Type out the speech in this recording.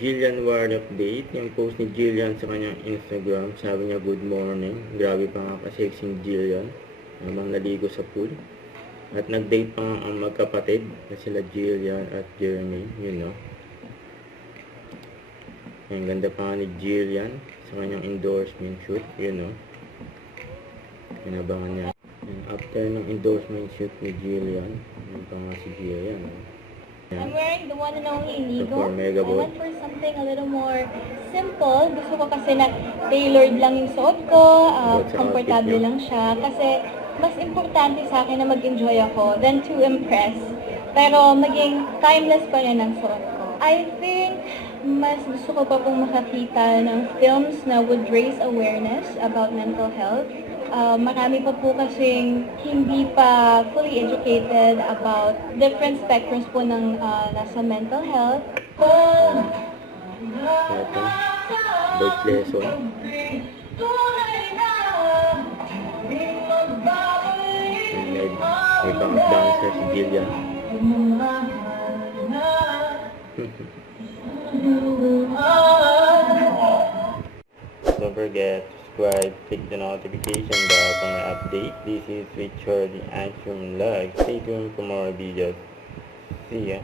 Jillian Ward update. Yung post ni Jillian sa kanyang Instagram. Sabi niya, good morning. Grabe pa nga ka-sexing Jillian. Habang naligo sa pool. At nag-date pa nga ang magkapatid na sila Jillian at Jeremy. You know. Ang ganda pa nga ni Jillian sa kanyang endorsement shoot. You know. Inabangan niya. And after ng endorsement shoot ni Jillian, yun pa nga si Jillian. I'm wearing the one and only Inigo. For Mega I Ball. went for something a little more simple. Gusto ko kasi na tailored lang yung suot ko, What's the komportable outfit niyo? lang siya. Kasi mas importante sa akin na mag-enjoy ako than to impress. Pero maging timeless pa rin ang suot ko. I think mas gusto ko pa pong makakita ng films na would raise awareness about mental health. Marami pa po kasing hindi pa fully educated about different spectrums po ng nasa mental health. Ito. Birth lesson. And may bang dancer si Jillian. Don't forget to subscribe, click the notification bell for my update. This is Richard, the Answer Vlog. Stay tuned for more videos. See ya.